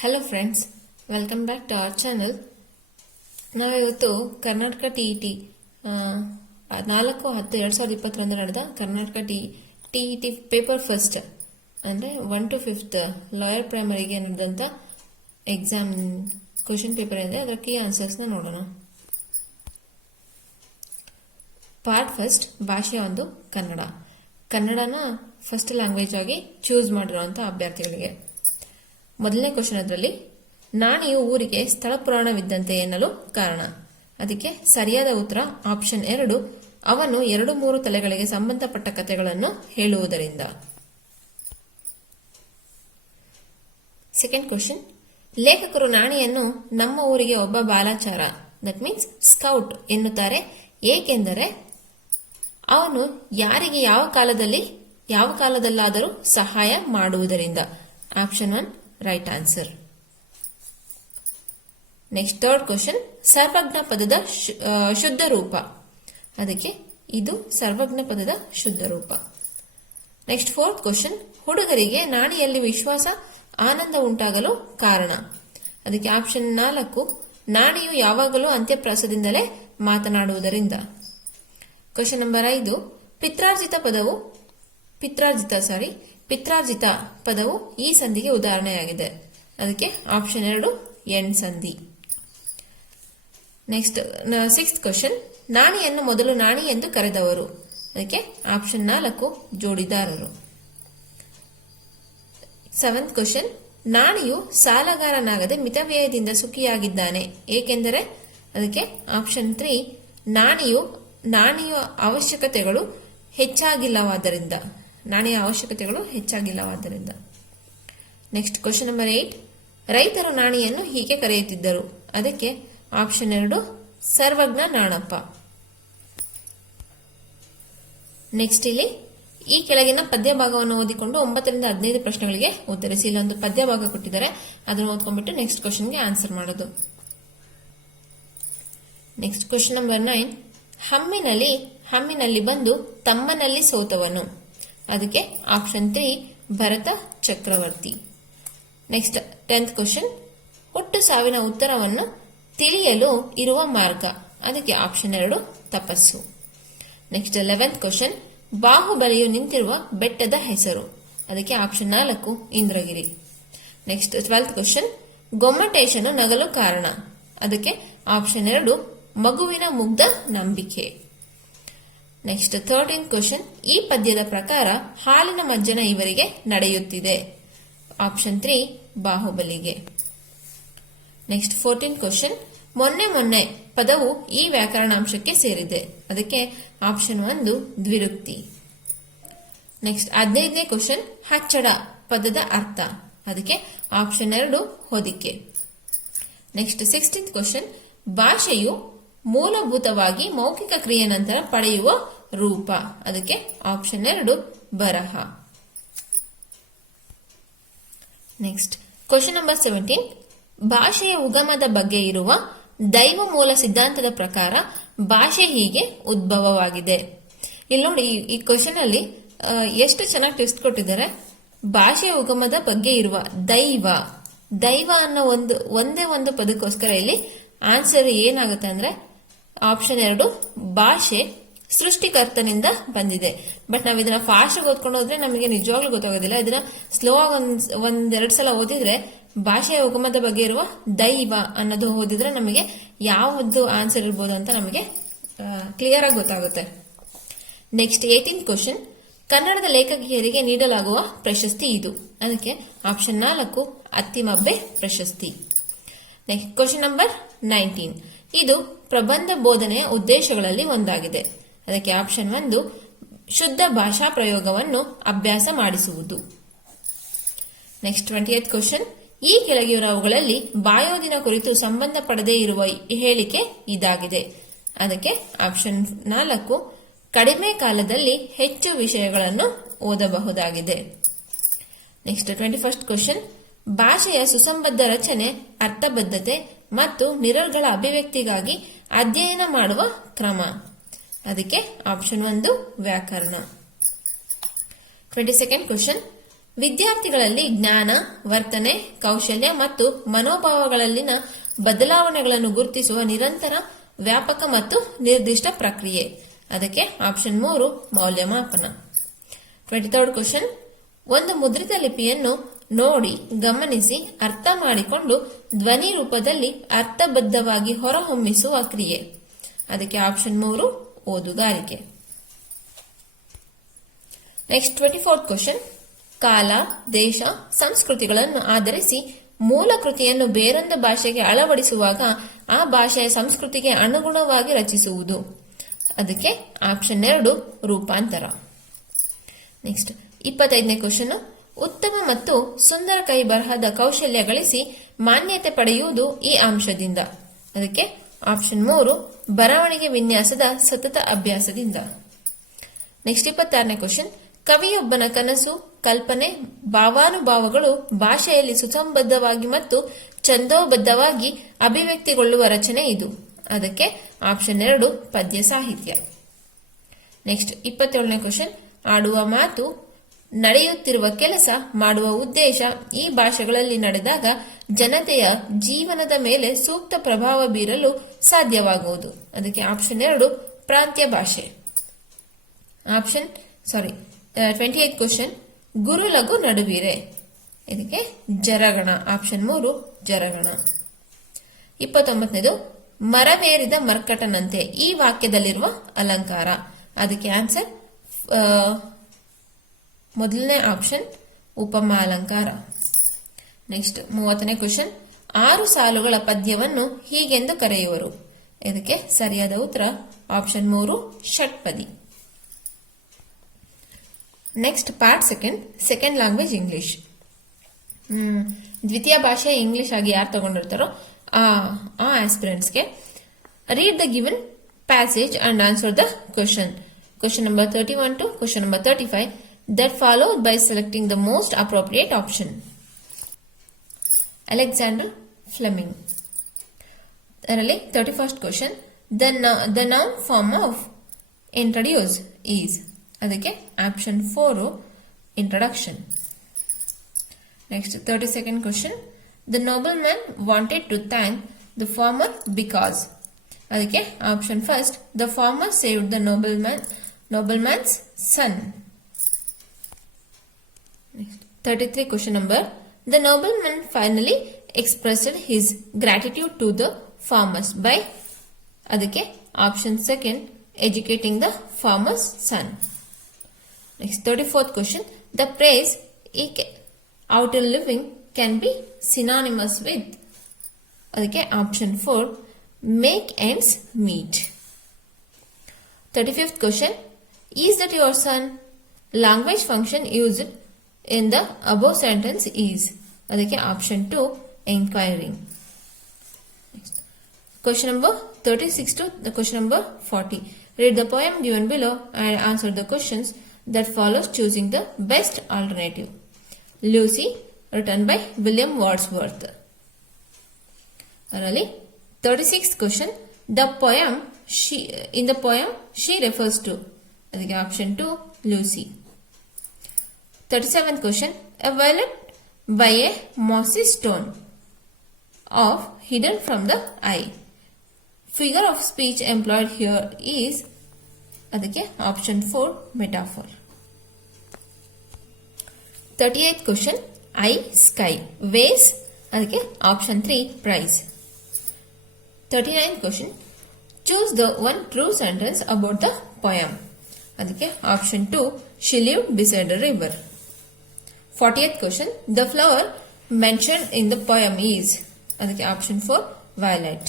Hello friends, welcome back to our channel. ನಾವಿವತ್ತು Karnataka TET 4/10/2021 ನಡೆದ Karnataka TET paper first ಅಂದರೆ 1 to 5th lawyer ಪ್ರೈಮರಿಗೆ ನಡೆದಂಥ exam question paper ಇದೆ. ಅದರ ಕೀ ಆನ್ಸರ್ಸ್ನ ನೋಡೋಣ. ಪಾರ್ಟ್ ಫಸ್ಟ್, ಭಾಷೆ ಒಂದು ಕನ್ನಡ. ಕನ್ನಡನ ಫಸ್ಟ್ ಲ್ಯಾಂಗ್ವೇಜ್ ಆಗಿ ಚೂಸ್ ಮಾಡಿರುವಂಥ ಅಭ್ಯರ್ಥಿಗಳಿಗೆ. ಮೊದಲನೇ ಕ್ವಶನ್ ಅದರಲ್ಲಿ, ನಾಣಿಯು ಊರಿಗೆ ಸ್ಥಳ ಪುರಾಣವಿದ್ದಂತೆ ಎನ್ನಲು ಕಾರಣ. ಅದಕ್ಕೆ ಸರಿಯಾದ ಉತ್ತರ ಆಪ್ಷನ್ 2, ಅವನು 2-3 ತಲೆಗಳಿಗೆ ಸಂಬಂಧಪಟ್ಟ ಕಥೆಗಳನ್ನು ಹೇಳುವುದರಿಂದ. ಸೆಕೆಂಡ್ ಕ್ವಶನ್, ಲೇಖಕರು ನಾಣಿಯನ್ನು ನಮ್ಮ ಊರಿಗೆ ಒಬ್ಬ ಬಾಲಚಾರ, ದಟ್ ಮೀನ್ಸ್ ಸ್ಕೌಟ್ ಎನ್ನುತ್ತಾರೆ, ಏಕೆಂದರೆ ಅವನು ಯಾರಿಗೆ ಯಾವ ಕಾಲದಲ್ಲಾದರೂ ಸಹಾಯ ಮಾಡುವುದರಿಂದ. Option 1 right answer. Next third question, ಸರ್ವಜ್ಞ ಪದದ ಶುದ್ಧ ರೂಪ. ಅದಕ್ಕೆ ಇದು ಸರ್ವಜ್ಞ ಪದದ ಶುದ್ಧ ರೂಪ. ನೆಕ್ಸ್ಟ್ ಫೋರ್ತ್ ಕ್ವಶನ್, ಹುಡುಗರಿಗೆ ನಾಣಿಯಲ್ಲಿ ವಿಶ್ವಾಸ ಆನಂದ ಉಂಟಾಗಲು ಕಾರಣ. ಅದಕ್ಕೆ ಆಪ್ಷನ್ 4, ನಾಣಿಯು ಯಾವಾಗಲೂ ಅಂತ್ಯಪ್ರಾಸದಿಂದಲೇ ಮಾತನಾಡುವುದರಿಂದ. ಕ್ವಶನ್ ನಂಬರ್ 5, ಪಿತ್ರಾರ್ಜಿತ ಪದವು ಈ ಸಂಧಿಗೆ ಉದಾಹರಣೆಯಾಗಿದೆ. ಅದಕ್ಕೆ ಆಪ್ಷನ್ 2 ಎಣ್ ಸಂಧಿ. ನೆಕ್ಸ್ಟ್ ಸಿಕ್ಸ್ತ್ ಕ್ವಶನ್, ನಾಣಿಯನ್ನು ಮೊದಲು ನಾಣಿ ಎಂದು ಕರೆದವರು. ಅದಕ್ಕೆ ಆಪ್ಷನ್ 4 ಜೋಡಿದಾರರು. ಸೆವೆಂತ್ ಕ್ವಶನ್, ನಾಣಿಯು ಸಾಲಗಾರನಾಗದೆ ಮಿತವ್ಯಯದಿಂದ ಸುಖಿಯಾಗಿದ್ದಾನೆ, ಏಕೆಂದರೆ. ಅದಕ್ಕೆ ಆಪ್ಷನ್ 3 ನಾಣಿಯ ಅವಶ್ಯಕತೆಗಳು ಹೆಚ್ಚಾಗಿಲ್ಲವಾದ್ದರಿಂದ. ನೆಕ್ಸ್ಟ್ ಕ್ವಶನ್ ನಂಬರ್ 8, ರೈತರು ನಾಣಿಯನ್ನು ಹೀಗೆ ಕರೆಯುತ್ತಿದ್ದರು. ಅದಕ್ಕೆ ಆಪ್ಷನ್ 2 ಸರ್ವಜ್ಞ ನಾಣಪ್ಪ. ನೆಕ್ಸ್ಟ್ ಇಲ್ಲಿ ಈ ಕೆಳಗಿನ ಪದ್ಯ ಭಾಗವನ್ನು ಓದಿಕೊಂಡು 9 ರಿಂದ 15 ಪ್ರಶ್ನೆಗಳಿಗೆ ಉತ್ತರಿಸಿ. ಇಲ್ಲೊಂದು ಪದ್ಯ ಭಾಗ ಕೊಟ್ಟಿದ್ದಾರೆ, ಅದನ್ನು ಓದ್ಕೊಂಡ್ಬಿಟ್ಟು ನೆಕ್ಸ್ಟ್ ಕ್ವಶನ್ಗೆ ಆನ್ಸರ್ ಮಾಡೋದು. ನೆಕ್ಸ್ಟ್ ಕ್ವಶನ್ ನಂಬರ್ 9, ಹಮ್ಮಿನಲ್ಲಿ ಬಂದು ತಮ್ಮನಲ್ಲಿ ಸೋತವನು. ಅದಕ್ಕೆ ಆಪ್ಷನ್ 3 ಭರತ ಚಕ್ರವರ್ತಿ. ನೆಕ್ಸ್ಟ್ 10th ಕ್ವಶನ್, ಹುಟ್ಟು ಸಾವಿನ ಉತ್ತರವನ್ನು ತಿಳಿಯಲು ಇರುವ ಮಾರ್ಗ. ಅದಕ್ಕೆ ಆಪ್ಷನ್ 2 ತಪಸ್ಸು. ನೆಕ್ಸ್ಟ್ 11th ಕ್ವಶನ್, ಬಾಹುಬಲಿಯು ನಿಂತಿರುವ ಬೆಟ್ಟದ ಹೆಸರು. ಅದಕ್ಕೆ option 4 Indragiri. Next 12th question, ಗೊಮ್ಮಟೇಶನು ನಗಲು ಕಾರಣ. ಅದಕ್ಕೆ ಆಪ್ಷನ್ 2 ಮಗುವಿನ ಮುಗ್ಧ ನಂಬಿಕೆ. ನೆಕ್ಸ್ಟ್ 13th ಕ್ವಶನ್, ಈ ಪದ್ಯದ ಪ್ರಕಾರ ಹಾಲಿನ ಮಜ್ಜನ ಇವರಿಗೆ ನಡೆಯುತ್ತಿದೆ. ಆಪ್ಷನ್ 3 ಬಾಹುಬಲಿಗೆ. ನೆಕ್ಸ್ಟ್ 14th ಕ್ವಶನ್, ಮೊನ್ನೆ ಪದವು ಈ ವ್ಯಾಕರಣಾಂಶಕ್ಕೆ ಸೇರಿದೆ. ಅದಕ್ಕೆ ಆಪ್ಷನ್ 1 ದ್ವಿರುಕ್ತಿ. ನೆಕ್ಸ್ಟ್ 15ನೇ ಕ್ವಶನ್, ಹಚ್ಚಡ ಪದದ ಅರ್ಥ. ಅದಕ್ಕೆ ಆಪ್ಷನ್ 2 ಹೊದಿಕೆ. ನೆಕ್ಸ್ಟ್ 16th ಕ್ವಶನ್, ಭಾಷೆಯು ಮೂಲಭೂತವಾಗಿ ಮೌಖಿಕ ಕ್ರಿಯೆ ನಂತರ ಪಡೆಯುವ ರೂಪ. ಅದಕ್ಕೆ ಆಪ್ಷನ್ 2 ಬರಹ. ನೆಕ್ಸ್ಟ್ ಕ್ವಶನ್ ನಂಬರ್ 17, ಭಾಷೆಯ ಉಗಮದ ಬಗ್ಗೆ ಇರುವ ದೈವ ಮೂಲ ಸಿದ್ಧಾಂತದ ಪ್ರಕಾರ ಭಾಷೆ ಹೀಗೆ ಉದ್ಭವವಾಗಿದೆ. ಇಲ್ಲಿ ನೋಡಿ, ಈ ಕ್ವಶನ್ ಅಲ್ಲಿ ಎಷ್ಟು ಚೆನ್ನಾಗಿ ಟ್ವಿಸ್ಟ್ ಕೊಟ್ಟಿದ್ದಾರೆ. ಭಾಷೆಯ ಉಗಮದ ಬಗ್ಗೆ ಇರುವ ದೈವ ಅನ್ನೋ ಒಂದೇ ಒಂದು ಪದಕ್ಕೋಸ್ಕರ ಇಲ್ಲಿ ಆನ್ಸರ್ ಏನಾಗುತ್ತೆ ಅಂದ್ರೆ ಆಪ್ಷನ್ 2 ಭಾಷೆ ಸೃಷ್ಟಿಕರ್ತನಿಂದ ಬಂದಿದೆ. ಬಟ್ ನಾವ್ ಇದನ್ನ ಫಾಸ್ಟ್ ಆಗಿ ಓದ್ಕೊಂಡು ಹೋದ್ರೆ ನಮಗೆ ನಿಜವಾಗ್ಲೂ ಗೊತ್ತಾಗೋದಿಲ್ಲ. ಇದನ್ನ ಸ್ಲೋ ಆಗಿ ಒಂದೆರಡು ಸಲ ಓದಿದ್ರೆ ಭಾಷೆಯ ಉಗಮದ ಬಗ್ಗೆ ಇರುವ ದೈವ ಅನ್ನೋದು ಓದಿದ್ರೆ ನಮಗೆ ಯಾವ್ದು ಆನ್ಸರ್ ಇರ್ಬೋದು ಅಂತ ನಮಗೆ ಕ್ಲಿಯರ್ ಆಗಿ ಗೊತ್ತಾಗುತ್ತೆ. ನೆಕ್ಸ್ಟ್ 18th ಕ್ವಶನ್, ಕನ್ನಡದ ಲೇಖಕಿಯರಿಗೆ ನೀಡಲಾಗುವ ಪ್ರಶಸ್ತಿ ಇದು. ಅದಕ್ಕೆ ಆಪ್ಷನ್ 4 ಅತ್ತಿಮಬ್ಬೆ ಪ್ರಶಸ್ತಿ. ನೆಕ್ಸ್ಟ್ ಕ್ವಶನ್ ನಂಬರ್ 19, ಇದು ಪ್ರಬಂಧ ಬೋಧನೆಯ ಉದ್ದೇಶಗಳಲ್ಲಿ ಒಂದಾಗಿದೆ. ಅದಕ್ಕೆ ಆಪ್ಷನ್ 1 ಶುದ್ಧ ಭಾಷಾ ಪ್ರಯೋಗವನ್ನು ಅಭ್ಯಾಸ ಮಾಡಿಸುವುದು. ನೆಕ್ಸ್ಟ್ 20th ಕ್ವಶನ್, ಈ ಕೆಳಗಿರುವವುಗಳಲ್ಲಿ ಬಾಯೋದಿನ ಕುರಿತು ಸಂಬಂಧ ಪಡದೇ ಇರುವ ಹೇಳಿಕೆ ಇದಾಗಿದೆ. ಅದಕ್ಕೆ ಆಪ್ಷನ್ 4 ಕಡಿಮೆ ಕಾಲದಲ್ಲಿ ಹೆಚ್ಚು ವಿಷಯಗಳನ್ನು ಓದಬಹುದಾಗಿದೆ. ನೆಕ್ಸ್ಟ್ 21st ಕ್ವಶನ್, ಭಾಷೆಯ ಸುಸಂಬದ್ಧ ರಚನೆ, ಅರ್ಥಬದ್ಧತೆ ಮತ್ತು ನಿರರ್ಗಳ ಅಭಿವ್ಯಕ್ತಿಗಾಗಿ ಅಧ್ಯಯನ ಮಾಡುವ ಕ್ರಮ. ಅದಕ್ಕೆ ಆಪ್ಷನ್ 1 ವ್ಯಾಕರಣ. 22nd ಕ್ವಶನ್, ವಿದ್ಯಾರ್ಥಿಗಳಲ್ಲಿ ಜ್ಞಾನ, ವರ್ತನೆ, ಕೌಶಲ್ಯ ಮತ್ತು ಮನೋಭಾವಗಳಲ್ಲಿನ ಬದಲಾವಣೆಗಳನ್ನು ಗುರುತಿಸುವ ನಿರಂತರ, ವ್ಯಾಪಕ ಮತ್ತು ನಿರ್ದಿಷ್ಟ ಪ್ರಕ್ರಿಯೆ. ಅದಕ್ಕೆ ಆಪ್ಷನ್ 3 ಮೌಲ್ಯಮಾಪನ. 23rd question. ಒಂದು ಮುದ್ರಿತ ಲಿಪಿಯನ್ನು ನೋಡಿ, ಗಮನಿಸಿ, ಅರ್ಥ ಮಾಡಿಕೊಂಡು ಧ್ವನಿ ರೂಪದಲ್ಲಿ ಅರ್ಥಬದ್ಧವಾಗಿ ಹೊರಹೊಮ್ಮಿಸುವ ಕ್ರಿಯೆ. ಅದಕ್ಕೆ ಆಪ್ಷನ್ 3 ಓದುಗಾರಿಕೆ. Next 24th question. ಕಾಲ, ದೇಶ, ಸಂಸ್ಕೃತಿಗಳನ್ನು ಆಧರಿಸಿ ಮೂಲ ಕೃತಿಯನ್ನು ಬೇರೊಂದು ಭಾಷೆಗೆ ಅಳವಡಿಸುವಾಗ ಆ ಭಾಷೆಯ ಸಂಸ್ಕೃತಿಗೆ ಅನುಗುಣವಾಗಿ ರಚಿಸುವುದು. ಅದಕ್ಕೆ ಆಪ್ಷನ್ 2 ರೂಪಾಂತರ. ನೆಕ್ಸ್ಟ್ 25ನೇ ಕ್ವಶನ್. ಉತ್ತಮ ಮತ್ತು ಸುಂದರ ಕೈ ಬರಹದ ಕೌಶಲ್ಯ ಗಳಿಸಿ ಮಾನ್ಯತೆ ಪಡೆಯುವುದು ಈ ಅಂಶದಿಂದ. ಅದಕ್ಕೆ ಆಪ್ಷನ್ 3 ಬರವಣಿಗೆ ವಿನ್ಯಾಸದ ಸತತ ಅಭ್ಯಾಸದಿಂದ. Next 26ನೇ question. ಕವಿಯೊಬ್ಬನ ಕನಸು, ಕಲ್ಪನೆ, ಭಾವಾನುಭಾವಗಳು ಭಾಷೆಯಲ್ಲಿ ಸುಸಂಬದ್ಧವಾಗಿ ಮತ್ತು ಛಂದೋಬದ್ಧವಾಗಿ ಅಭಿವ್ಯಕ್ತಿಗೊಳ್ಳುವ ರಚನೆ ಇದು. ಅದಕ್ಕೆ ಆಪ್ಷನ್ 2 ಪದ್ಯ ಸಾಹಿತ್ಯ. ನೆಕ್ಸ್ಟ್ 27ನೇ ಕ್ವಶನ್. ಆಡುವ ಮಾತು, ನಡೆಯುತ್ತಿರುವ ಕೆಲಸ, ಮಾಡುವ ಉದ್ದೇಶ ಈ ಭಾಷೆಗಳಲ್ಲಿ ನಡೆದಾಗ ಜನತೆಯ ಜೀವನದ ಮೇಲೆ ಸೂಕ್ತ ಪ್ರಭಾವ ಬೀರಲು ಸಾಧ್ಯವಾಗುವುದು. ಅದಕ್ಕೆ ಆಪ್ಷನ್ 2 ಪ್ರಾಂತ್ಯ ಭಾಷೆ. 28th question. ಗುರು ಲಘು ನಡುವಿರೆ. ಇದಕ್ಕೆ ಜರಗಣ. ಆಪ್ಷನ್ 3 ಜರಗಣ. 29ನೇದು. ಮರವೇರಿದ ಮರ್ಕಟನಂತೆ ಈ ವಾಕ್ಯದಲ್ಲಿರುವ ಅಲಂಕಾರ. ಅದಕ್ಕೆ ಆನ್ಸರ್ ಮೊದಲನೇ ಆಪ್ಷನ್ ಉಪಮಾ ಅಲಂಕಾರ. Next 30ನೇ question. 6 ಸಾಲುಗಳ ಪದ್ಯವನ್ನು ಹೀಗೆಂದು ಕರೆಯುವರು. ಇದಕ್ಕೆ ಸರಿಯಾದ ಉತ್ತರ ಆಪ್ಷನ್ 3 ಷಟ್ಪದಿ. Next part second language English. ದ್ವಿತೀಯ ಭಾಷೆ ಇಂಗ್ಲಿಷ್ ಆಗಿ ಯಾರು ತಗೊಂಡಿರ್ತಾರೋ ಆ ಆಸ್ಪಿರೆಂಟ್ಸ್ಗೆ read the given passage and answer the question. Question number 31 to question number 35 that followed by selecting the most appropriate option. Alexander Fleming. ಅದರಲ್ಲಿ 31st question. the noun form of introduce is. ಅದಕ್ಕೆ option 4 introduction. Next 32nd question. the nobleman wanted to thank the farmer because. ಅದಕ್ಕೆ option 1 the farmer saved the nobleman's son. 33 question number. The nobleman finally expressed his gratitude to the farmers by. ಅದಕ್ಕೆ option 2 educating the farmer's son. Next 34th question. The phrase eke out a living can be synonymous with. ಅದಕ್ಕೆ option 4 make ends meet. 35th question. Is that your son? Language function used in the above sentence is. ಅದಕ್ಕೆ option 2 inquiring. Question number 36 to the question number 40. Read the poem given below and answer the questions that follows choosing the best alternative. Lucy, written by William Wordsworth. Really? 36th question. In the poem she refers to. ಅದಕ್ಕೆ option 2 Lucy. 37th question. A violet by a mossy stone of hidden from the eye. Figure of speech employed here is. ಅದಕ್ಕೆ option 4 metaphor. 38th question. I sky vase. ಅದಕ್ಕೆ option 3 prize. 39th question. Choose the one true sentence about the poem. ಅದಕ್ಕೆ option 2 she lived beside a river. 40th question. The flower mentioned in the poem is. ಅದಕ್ಕೆ option 4 violet.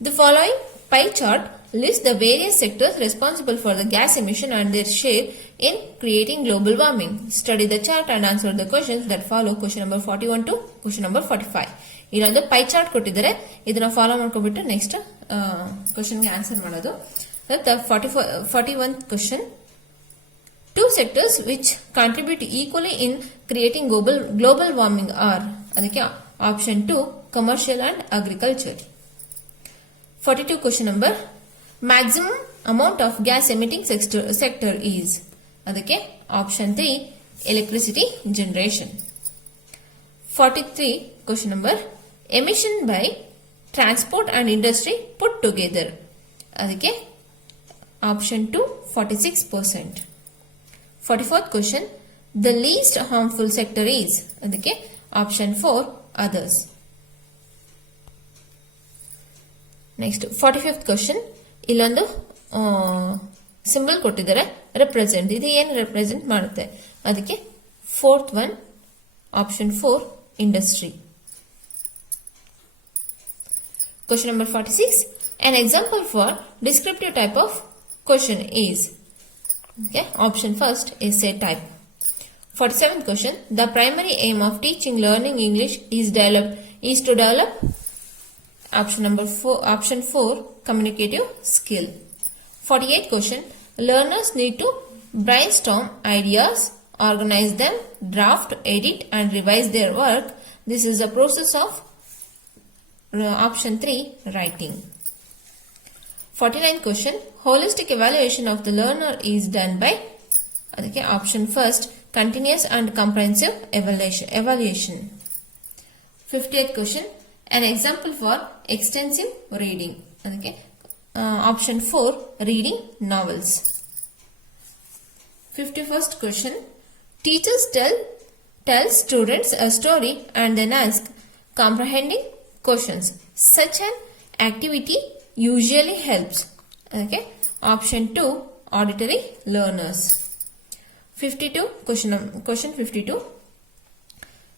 The following pie chart lists the various sectors responsible for the gas emission and their share in creating global warming. Study the chart and answer the questions that follow. Question number 41 to question number 45. ಇಲ್ಲೊಂದು pi chart ಕೊಟ್ಟಿದ್ದಾರೆ, ಇದನ್ನ follow ಮಾಡ್ಕೊಬಿಟ್ಟು next ಕ್ವಶನ್ಗೆ answer ಮಾಡೋದು. 41th question. Two sectors which contribute equally in creating global warming are. ಅದಕ್ಕೆ option 2 commercial and agriculture. 42 question number. Maximum amount of gas emitting sector is. ಅದಕ್ಕೆ option 3 electricity generation. 43 question number, emission by transport and industry put together. ಅದಕ್ಕೆ option 2 46%. 44th question, the least harmful sector is. ಅದಕ್ಕೆ option 4 others. Next 45th question, ಇಲ್ಲೊಂದು symbol ಕೊಟ್ಟಿದ್ದಾರೆ represent. ಇದು ಏನು represent ಮಾಡುತ್ತೆ? ಅದಕ್ಕೆ 4th one option 4 industry. Question number 46, an example for descriptive type of question is. Okay, option first essay type. 47th question, the primary aim of teaching learning English is to develop option 4 communicative skill. 48th question, learners need to brainstorm ideas, organize them, draft, edit and revise their work. This is the process of option 3 writing. 49th question, holistic evaluation of the learner is done by. ಅದಕ್ಕೆ option first continuous and comprehensive evaluation. 50th question, an example for extensive reading. ಅದಕ್ಕೆ option 4 reading novels. 51st question, teachers tell students a story and then ask comprehending questions. Such an activity usually helps. Okay, option 2 auditory learners. 52 question 52,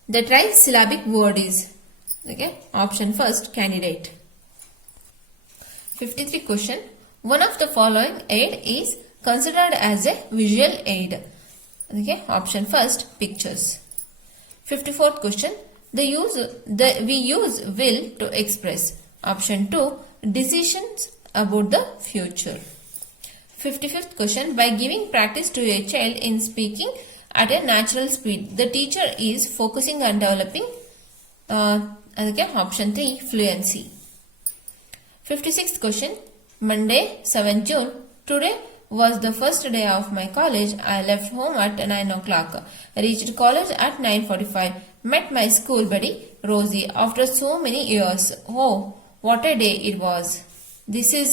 the trisyllabic word is. Okay, option first candidate. 53 question, one of the following aid is considered as a visual aid. Okay, option first pictures. 54th question, we use will to express. Option 2 decisions about the future. 55th question, by giving practice to a child in speaking at a natural speed, the teacher is focusing on developing ಅದಕ್ಕೆ option 3 fluency. 56th question, Monday 7th June, today was the first day of my college. I left home at 9 o'clock, reached college at 9:45, met my school buddy Rosie after so many years. Oh, what a day it was. This is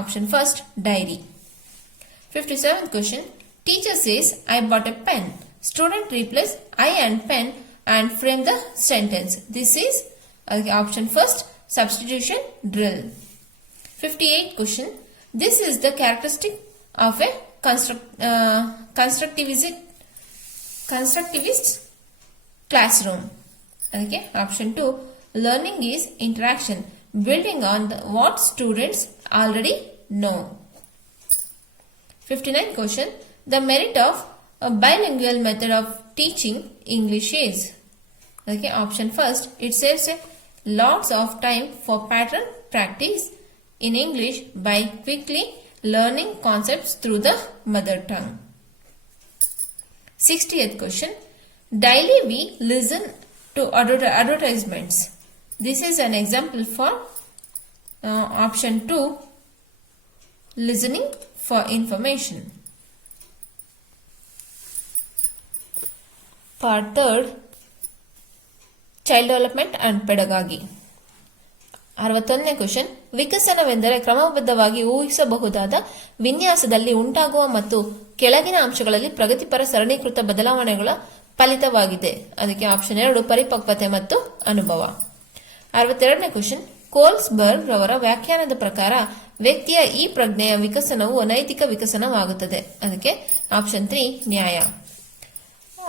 option first diary. 57th question, teacher says I bought a pen. Student replace I and pen and frame the sentence. This is option first substitution drill. 58th question, this is the characteristic of a constructivist classroom. Okay, option 2 learning is interaction, building on what students already know. 59th question, the merit of a bilingual method of teaching English is. Okay, option first, it saves lots of time for pattern practice in English by quickly learning concepts through the mother tongue. 60th question, daily we listen to advertisements. This is an example for option 2 listening for information. Part 3rd, child development and pedagogy. 61ನೇ question, ವಿಕಸನವೆಂದರೆ ಕ್ರಮಬದ್ಧವಾಗಿ ಊಹಿಸಬಹುದಾದ ವಿನ್ಯಾಸದಲ್ಲಿ ಉಂಟಾಗುವ ಮತ್ತು ಕೆಳಗಿನ ಅಂಶಗಳಲ್ಲಿ ಪ್ರಗತಿಪರ ಸರಣೀಕೃತ ಬದಲಾವಣೆಗಳ ಫಲಿತವಾಗಿದೆ. ಅದಕ್ಕೆ ಆಪ್ಷನ್ 2 ಪರಿಪಕ್ವತೆ ಮತ್ತು ಅನುಭವ. 62ನೇ ಕ್ವೆಶ್ಚನ್, ಕೋಲ್ಸ್ಬರ್ಗ್ ರವರ ವ್ಯಾಖ್ಯಾನದ ಪ್ರಕಾರ ವ್ಯಕ್ತಿಯ ಈ ಪ್ರಜ್ಞೆಯ ವಿಕಸನವು ನೈತಿಕ ವಿಕಸನವಾಗುತ್ತದೆ. ಅದಕ್ಕೆ ಆಪ್ಷನ್ 3 ನ್ಯಾಯ.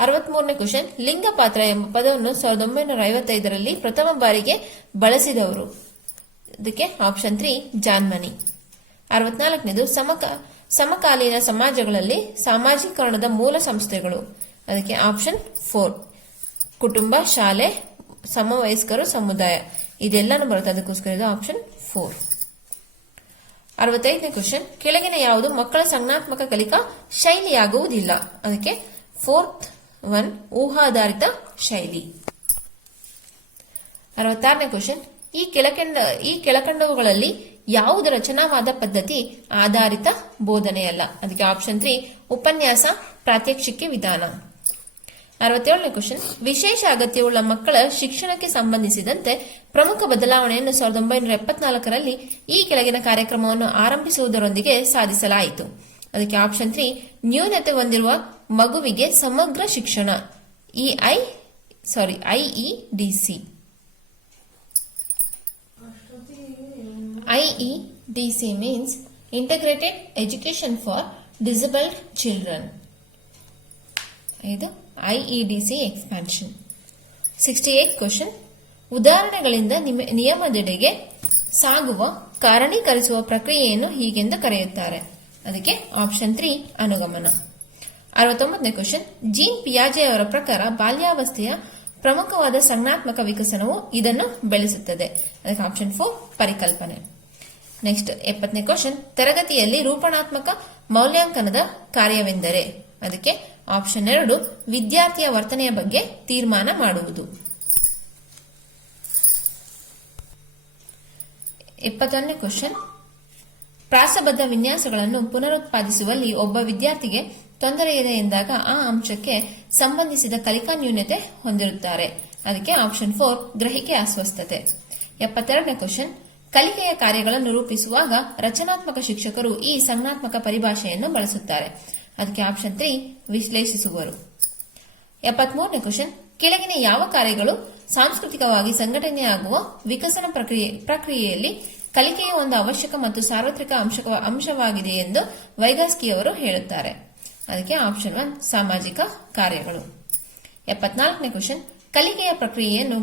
63ನೇ ಕ್ವೆಶ್ಚನ್, ಲಿಂಗ ಪಾತ್ರ ಎಂಬ ಪದವನ್ನು 1955ರಲ್ಲಿ ಪ್ರಥಮ ಬಾರಿಗೆ ಬಳಸಿದವರು. ಅದಕ್ಕೆ ಆಪ್ಷನ್ 3 ಜಾನ್ ಮನಿ. 64ನೇದು, ಸಮಕಾಲೀನ ಸಮಾಜಗಳಲ್ಲಿ ಸಾಮಾಜೀಕರಣದ ಮೂಲ ಸಂಸ್ಥೆಗಳು. ಅದಕ್ಕೆ ಆಪ್ಷನ್ 4 ಕುಟುಂಬ, ಶಾಲೆ, ಸಮವಯಸ್ಕರು, ಸಮುದಾಯ. ಇದೆಲ್ಲಾನು ಬರುತ್ತೆ, ಅದಕ್ಕೋಸ್ಕರ ಇದು ಆಪ್ಷನ್ 4. 65ನೇ ಕ್ವೆಶ್ಚನ್, ಕೆಳಗಿನ ಯಾವುದು ಮಕ್ಕಳ ಸಂಜ್ಞಾತ್ಮಕ ಕಲಿಕಾ ಶೈಲಿಯಾಗುವುದಿಲ್ಲ. ಅದಕ್ಕೆ 4th ಒನ್ ಊಹಾಧಾರಿತ ಶೈಲಿ. 66ನೇ ಕ್ವೆಶ್ಚನ್, ಈ ಕೆಳಕಂಡವುಗಳಲ್ಲಿ ಯಾವುದು ರಚನಾವಾದ ಪದ್ಧತಿ ಆಧಾರಿತ ಬೋಧನೆಯಲ್ಲ. ಅದಕ್ಕೆ ಆಪ್ಷನ್ 3 ಉಪನ್ಯಾಸ ಪ್ರಾತ್ಯಕ್ಷಿಕೆ ವಿಧಾನ. 67ನೇ ಕ್ವಶನ್, ವಿಶೇಷ ಅಗತ್ಯವುಳ್ಳ ಮಕ್ಕಳ ಶಿಕ್ಷಣಕ್ಕೆ ಸಂಬಂಧಿಸಿದಂತೆ ಪ್ರಮುಖ ಬದಲಾವಣೆಯನ್ನು 1974ರಲ್ಲಿ ಈ ಕೆಳಗಿನ ಕಾರ್ಯಕ್ರಮವನ್ನು ಆರಂಭಿಸುವುದರೊಂದಿಗೆ ಸಾಧಿಸಲಾಯಿತು. ಅದಕ್ಕೆ ಆಪ್ಷನ್ 3 ನ್ಯೂನತೆ ಹೊಂದಿರುವ ಮಗುವಿಗೆ ಸಮಗ್ರ ಶಿಕ್ಷಣ IEDC. IEDC means integrated education for disabled children. ಇದು ಐಇಡಿಸಿ ಎಕ್ಸ್ಪಾನ್ಷನ್. 68 ಕ್ವಶನ್, ಉದಾಹರಣೆಗಳಿಂದ ನಿಯಮದೆಡೆಗೆ ಸಾಗುವ ಕಾರಣೀಕರಿಸುವ ಪ್ರಕ್ರಿಯೆಯನ್ನು ಹೀಗೆಂದು ಕರೆಯುತ್ತಾರೆ. ಅದಕ್ಕೆ ಆಪ್ಷನ್ 3 ಅನುಗಮನ. 69ನೇ ಕ್ವಶನ್, ಜೀನ್ ಪಿಯಾಜೆ ಅವರ ಪ್ರಕಾರ ಬಾಲ್ಯಾವಸ್ಥೆಯ ಪ್ರಮುಖವಾದ ಸಂಜ್ಞಾತ್ಮಕ ವಿಕಸನವು ಇದನ್ನು ಬೆಳೆಸುತ್ತದೆ. ಅದಕ್ಕೆ ಆಪ್ಷನ್ 4 ಪರಿಕಲ್ಪನೆ. ನೆಕ್ಸ್ಟ್ 70ನೇ ಕ್ವಶನ್, ತರಗತಿಯಲ್ಲಿ ರೂಪಣಾತ್ಮಕ ಮೌಲ್ಯಾಂಕನದ ಕಾರ್ಯವೆಂದರೆ. ಅದಕ್ಕೆ ಆಪ್ಷನ್ 2 ವಿದ್ಯಾರ್ಥಿಯ ವರ್ತನೆಯ ಬಗ್ಗೆ ತೀರ್ಮಾನ ಮಾಡುವುದು. 71ನೇ ಕ್ವಶನ್, ಪ್ರಾಸಬದ್ಧ ವಿನ್ಯಾಸಗಳನ್ನು ಪುನರುತ್ಪಾದಿಸುವಲ್ಲಿ ಒಬ್ಬ ವಿದ್ಯಾರ್ಥಿಗೆ ತೊಂದರೆ ಇದೆ ಎಂದಾಗ ಆ ಅಂಶಕ್ಕೆ ಸಂಬಂಧಿಸಿದ ಕಲಿಕಾ ನ್ಯೂನತೆ ಹೊಂದಿರುತ್ತಾರೆ. ಅದಕ್ಕೆ ಆಪ್ಷನ್ 4 ಗ್ರಹಿಕೆ ಅಸ್ವಸ್ಥತೆ. 72ನೇ ಕ್ವಶನ್, ಕಲಿಕೆಯ ಕಾರ್ಯಗಳನ್ನು ರೂಪಿಸುವಾಗ ರಚನಾತ್ಮಕ ಶಿಕ್ಷಕರು ಈ ಸಂಜ್ಞಾತ್ಮಕ ಪರಿಭಾಷೆಯನ್ನು ಬಳಸುತ್ತಾರೆ. ಅದಕ್ಕೆ ಆಪ್ಷನ್ 3 ವಿಶ್ಲೇಷಿಸುವರು. 73ನೇ ಕ್ವಶನ್, ಕೆಳಗಿನ ಯಾವ ಕಾರ್ಯಗಳು ಸಾಂಸ್ಕೃತಿಕವಾಗಿ ಸಂಘಟನೆಯಾಗುವ ವಿಕಸನ ಪ್ರಕ್ರಿಯೆಯಲ್ಲಿ ಕಲಿಕೆಯ ಒಂದು ಅವಶ್ಯಕ ಮತ್ತು ಸಾರ್ವತ್ರಿಕ ಅಂಶವಾಗಿದೆ ಎಂದು ವೈಗಾಸ್ಕಿಯವರು ಹೇಳುತ್ತಾರೆ. ಅದಕ್ಕೆ ಆಪ್ಷನ್ 1 ಸಾಮಾಜಿಕ ಕಾರ್ಯಗಳು. 74ನೇ ಕ್ವಶನ್, ಕಲಿಕೆಯ ಪ್ರಕ್ರಿಯೆಯನ್ನು